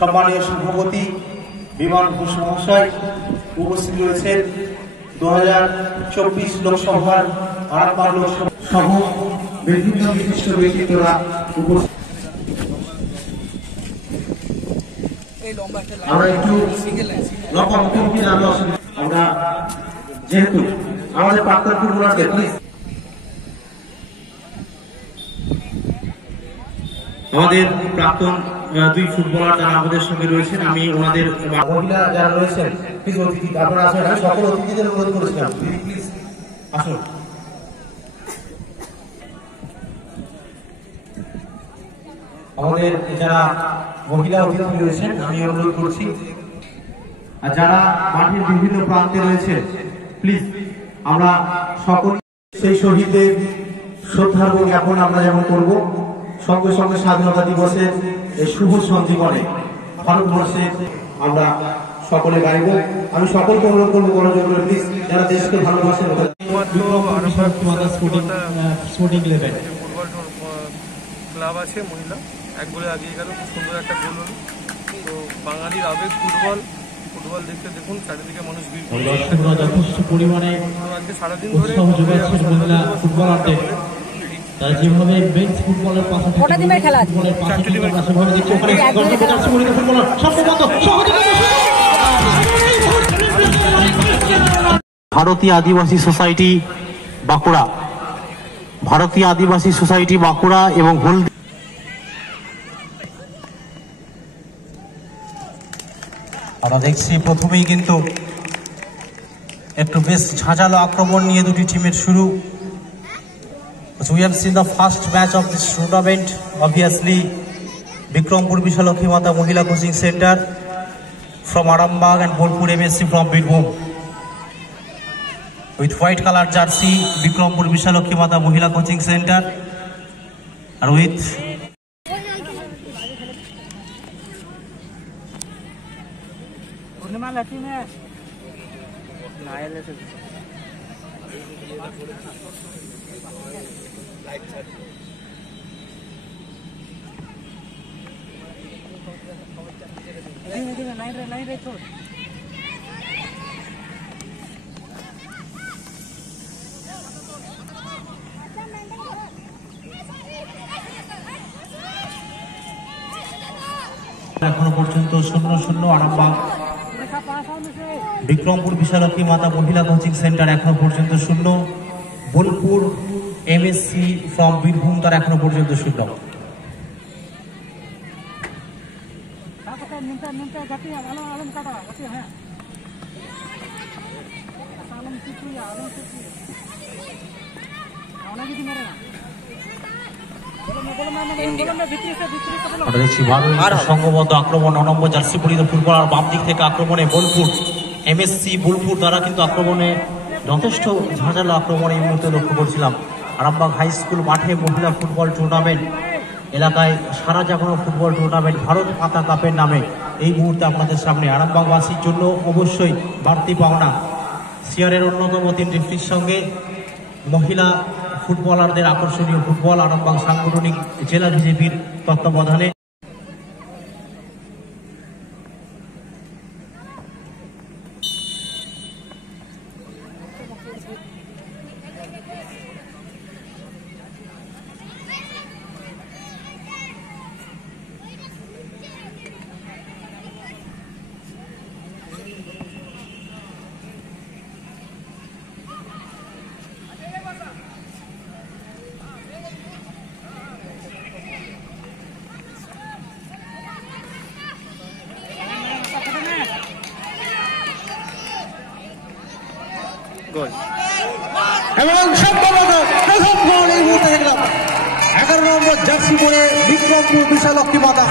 সম্মানীয় সভাপতি বিমান ঘোষ মহাশয় উপস্থিত রয়েছেন 2024 লোকসভার আরামবাগ লোকসভা সহ বিভিন্ন বিশিষ্ট ব্যক্তিত্বরা উপস্থিত। আমরা একটু লম্বা মুখোমুখি না আমরা যেহেতু আমাদের প্রাক্তন ফুটবলারদের প্লিজ আমাদের প্রাক্তন দুই ফুটবলার যারা আমাদের সঙ্গে রয়েছেন আমি ওনাদের মহিলা যারা রয়েছেন প্লিজ অতিথি আপনারা আসেন। আমি সকল অতিথিদের অনুরোধ করেছিলাম প্লিজ আসুন। আমাদের যারা মহিলা অতিথি রয়েছেন আমি অনুরোধ করছি আর যারা মাঠের বিভিন্ন প্রান্তে রয়েছে প্লিজ আমরা সকল সেই শহীদদের শ্রদ্ধার্ঘ জ্ঞাপন আমরা যেমন করব সঙ্গে সঙ্গে স্বাধীনতা দিবসের এই শুভ সঞ্জীবনে ভারতবর্ষে আমরা সকলে গাইব। আমি সকলকে অনুরোধ করবো মনোযোগ করে প্লিজ যারা দেশকে ভালোবাসেন স্পোর্টিং লেভেল ক্লাব আছে মহিলা এক গোলে আগিয়ে গেল, খুব সুন্দর একটা গোল হলো। তো বাঙালির আবেগ ফুটবল দেখতে দেখুন চারিদিকে মানুষ যথেষ্ট পরিমাণে আজকে সারাদিন ধরে মহিলা ফুটবলারদের তারা যেভাবে বেঞ্চ ফুটবলের পাশাপাশি ভারতীয় আদিবাসী সোসাইটি বাঁকুড়া এবং হলদি আমরা দেখছি প্রথমেই কিন্তু একটু বেশ ঝাঁঝালো আক্রমণ নিয়ে দুটি টিমের শুরু। So we have seen the first match of this tournament. Obviously, Bikrampur Vishalakhi Mata Mahila Coaching Center from Arambag and Bolpur MSC from Birbhum. With white color jersey, Bikrampur Vishalakhi Mata Mahila Coaching Center, and with এখনো পর্যন্ত 0-0 আরামবাগ বিক্রমপুর বিশালক্ষী মাতা মহিলা coaching centre এখনো পর্যন্ত 0, Bolpur MSc from Birbhum তার এখনো পর্যন্ত 0। সংঘবদ্ধ আক্রমণ 9 নম্বর জার্সি পরিহিত ফুটবলার বাম দিক থেকে আক্রমণে বোলপুর এমএসসি বোলপুর দ্বারা কিন্তু আক্রমণে যথেষ্ট ঝাঁঝালো আক্রমণ এই মুহূর্তে লক্ষ্য করছিলাম। আরামবাগ হাই স্কুল মাঠে মহিলা ফুটবল টুর্নামেন্ট এলাকায় সারা জাগানো ফুটবল টুর্নামেন্ট ভারত মাতা কাপের নামে এই মুহূর্তে আপনাদের সামনে আরামবাগবাসীর জন্য অবশ্যই বাড়তি পাওনা সিআরের অন্যতম 3 রেফারির সঙ্গে মহিলা ফুটবলারদের আকর্ষণীয় ফুটবল আরামবাগ সাংগঠনিক জেলা বিজেপির তত্ত্বাবধানে এবং সম্ভবত প্রথম গোল এই মুহূর্তে দেখলাম 11 নম্বর জার্সি পরে বিক্রমপুর বিশালক্ষী মাতা